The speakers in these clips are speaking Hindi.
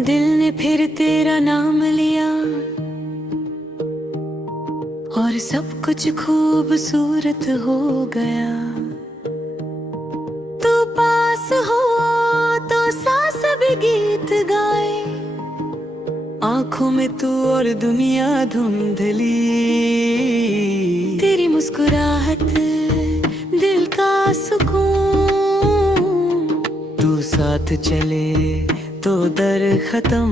दिल ने फिर तेरा नाम लिया और सब कुछ खूबसूरत हो गया। तू पास हो तो सांस भी गीत गाए, आंखों में तू और दुनिया धुंधली। तेरी मुस्कुराहट दिल का सुकून, तू साथ चले तो दर खत्म।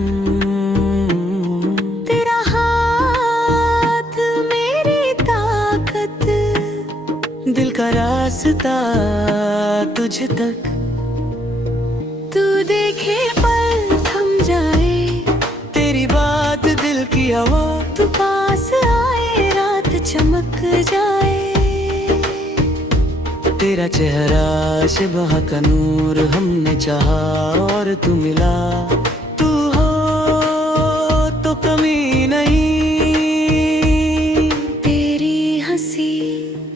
तेरा हाथ मेरी ताकत, दिल का रास्ता तुझ तक। तू देखे पल थम जाए, तेरी बात दिल की हवा। तू पास आए रात चमक जाए, तेरा चेहरा शिबह का नूर हमने चाहा और तू मिला। तू हो तो कमी नहीं, तेरी हंसी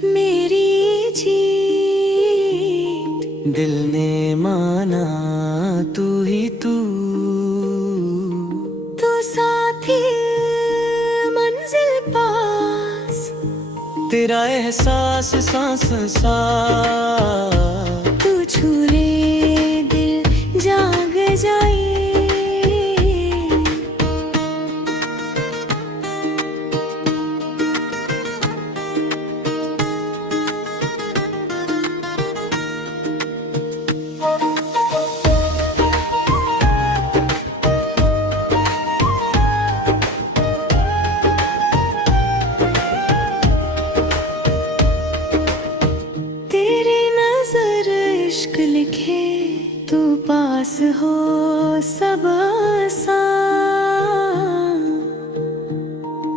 मेरी जीत। दिल ने माना तू ही तू, तू साथी मंजिल पास। तेरा एहसास सांस सांस, तू छू ले दिल जाग जाए। इश्क लिखे तू पास हो सब आसान।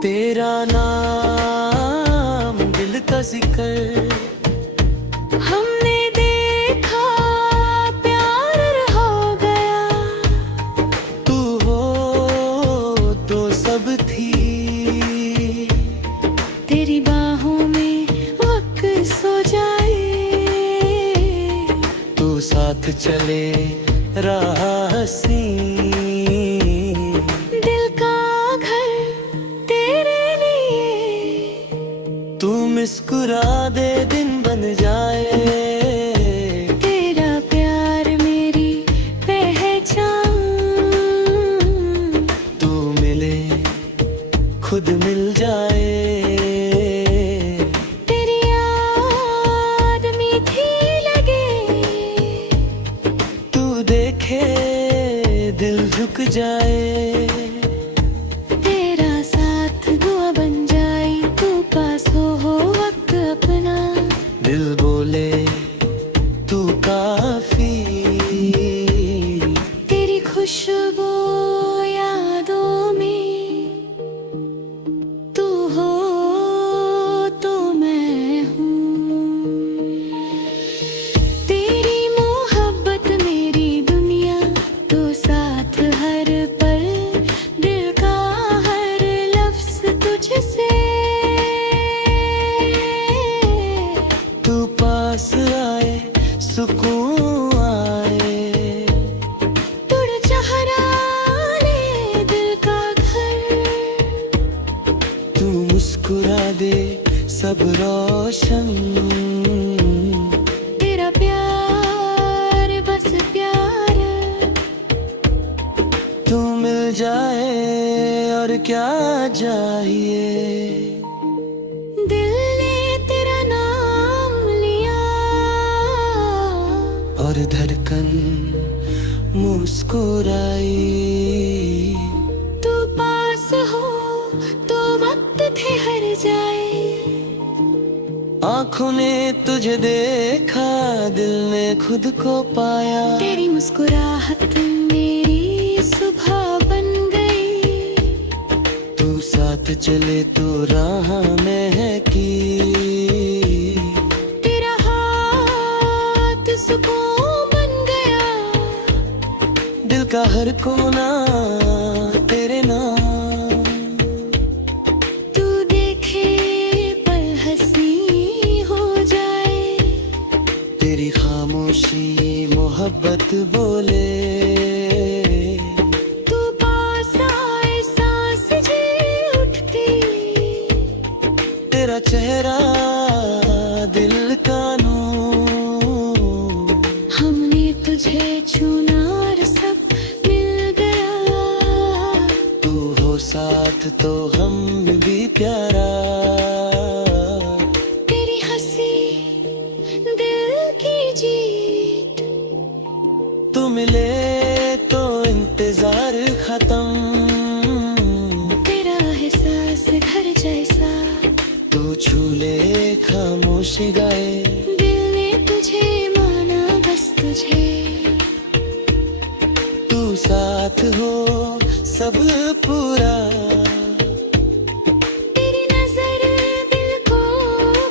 तेरा नाम दिल का जिक्र हमने देखा, प्यार हो गया। तू हो तो सब थी, तेरी बाहों में वक्त सो जाए। साथ चले रहा हंसी, दिल का घर तेरे लिए। तू मुस्कुरा दे दिन बन जाए, तेरा प्यार मेरी पहचान। तू मिले खुद मिल जाए, दिल झुक जाए। तेरा साथ दुआ बन जाए, तू पास हो वक्त अपना। दिल बोले तू काफी, तेरी खुशबू यादों में। तू हो तो मैं हूँ, तेरी मोहब्बत मेरी दुनिया। तू साथ हर पल, दिल का हर लफ्ज तुझसे। तू पास आए सुकून आए, तुड़ चेहरा ले दिल का घर। तू मुस्कुरा दे सब रोशन, तेरा प्यार बस प्यार। तू मिल जाए और क्या चाहिए। दिल ने तेरा नाम लिया और धड़कन मुस्कुराई। तू पास हो तो वक्त ठहर जाए, आँखों ने तुझे देखा, दिल ने खुद को पाया। तेरी मुस्कुराहट मेरी सुबह बन गई, तू साथ चले तो राह महकी। तेरा हाथ सुकून बन गया, दिल का हर कोना तेरे नाम। तू देखे पल हंसी हो जाए, तेरी खामोशी मोहब्बत बोले। तू तेरा चेहरा दिल का नूर, हमने तुझे चुना और सब मिल गया। तू हो साथ तो हम भी प्यारा। तेरी हंसी दिल की जीत, तू मिले तो इंतजार खत्म, तेरा एहसास घर जैसा। तू छू ले खामोशी गाए, दिल ने तुझे माना बस तुझे। तू साथ हो सब पूरा, तेरी नजर दिल को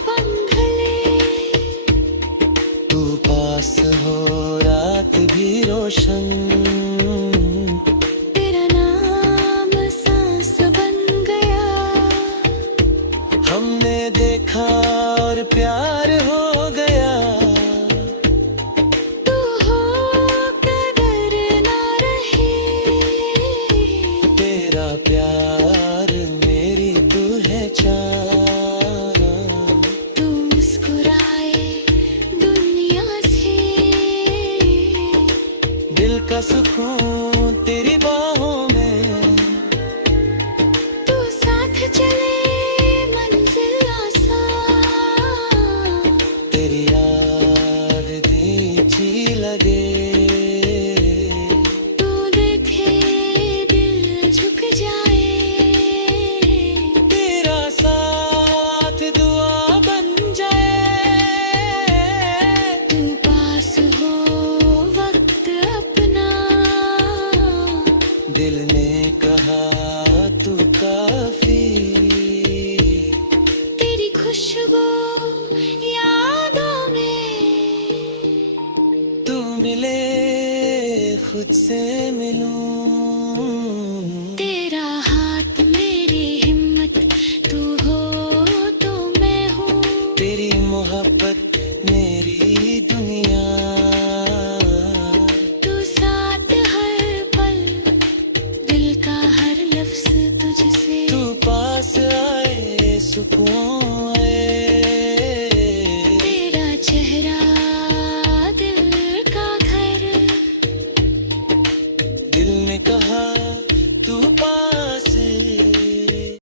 बंध ले। तू पास हो रात भी रोशन, तेरा नाम सांस बन गया। हमने देखा और प्यार हो गया। तू हो कदर ना रहे, तेरा प्यार मेरी तू है चाह, तू मुस्कुराए दुनिया से। दिल का सुकून तेरी बाहों में, तू साथ चले मंजिल आसान। तेरी याद धींची लगे। तू देखे दिल झुक जाए, तेरा साथ दुआ बन जाए। तू पास हो वक्त अपना। दिल ने कहा तू काफी, तेरी खुशबू यादों में, तू मिले खुद से मिलूं। तेरा हाथ मेरी हिम्मत। तू हो तो मैं हूँ, तेरी मोहब्बत मेरी दुनिया। तू साथ हर पल, दिल का हर लफ्ज तुझसे। तू पास आए सुकून